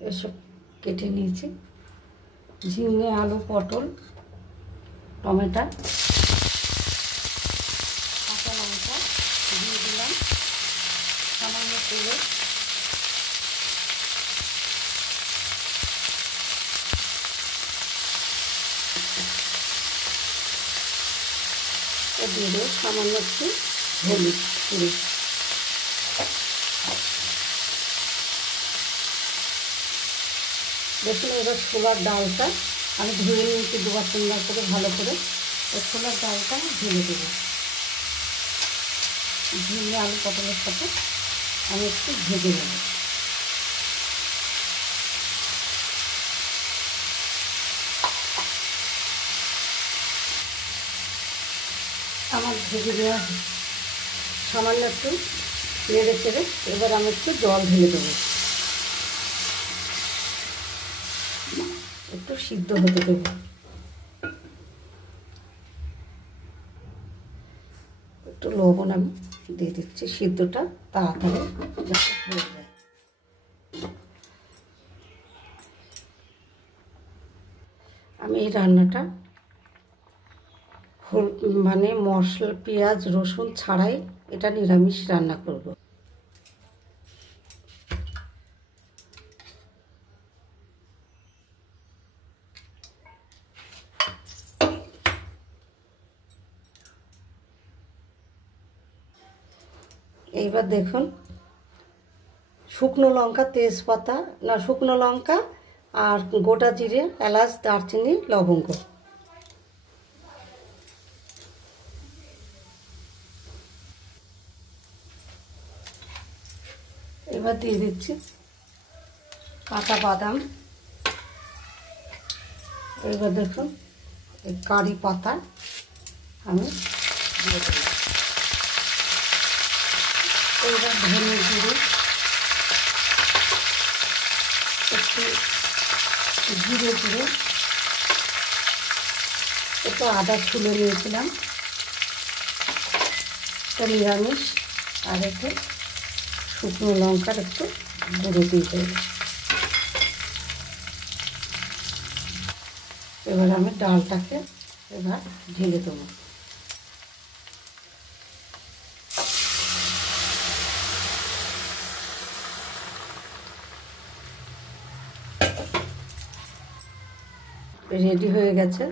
এসব কেটে নিয়েছি। ঝিঙে, আলু, পটল, টমেটো, কাঁচা লঙ্কা দিয়ে দিলাম সামান্য তেলে। দিয়ে দেবো সামান্য একটু হলুদ গুঁড়ো। দেখুন, এবার ছোলার ডালটা আমি ধুয়ে নিয়েছি 2-3 বার করে ভালো করে। ছোলার ডালটা ঢেলে দেবো ঝিঙে, আলু, পটলের সাথে আমি একটু ভেজে নেব। আমার ভেজে দেওয়া সামান্য একটু নেড়ে চেড়ে এবার আমি একটু জল ঢেলে দেবো, একটু সিদ্ধ হতে দেবো। একটু লবণ আমি দিয়ে দিচ্ছি, সিদ্ধটা তাড়াতাড়ি যাতে হয়ে যায়। আমি এই রান্নাটা মানে মশলা, পেঁয়াজ, রসুন ছাড়াই এটা নিরামিষ রান্না করব। এইবার দেখুন, শুকনো লঙ্কা, তেজপাতা, না শুকনো লঙ্কা আর গোটা জিরে, এলাচ, দারচিনি, লবঙ্গ এবার দিয়ে দিচ্ছি কাঁচা বাদাম। এবার দেখুন এই কারি পাতা আমি দিয়ে দেব। এবার ধনে জিরে, একটু জিরে গুঁড়ো, একটু আদা ছুলে নিয়েছিলাম, এটা নিরামিষ, আর একটু শুকনো লঙ্কার একটু গুঁড়ো দিয়ে দেব। এবার আমি ডালটাকে এবার ঢেলে দেবো। রেডি হয়ে গেছে।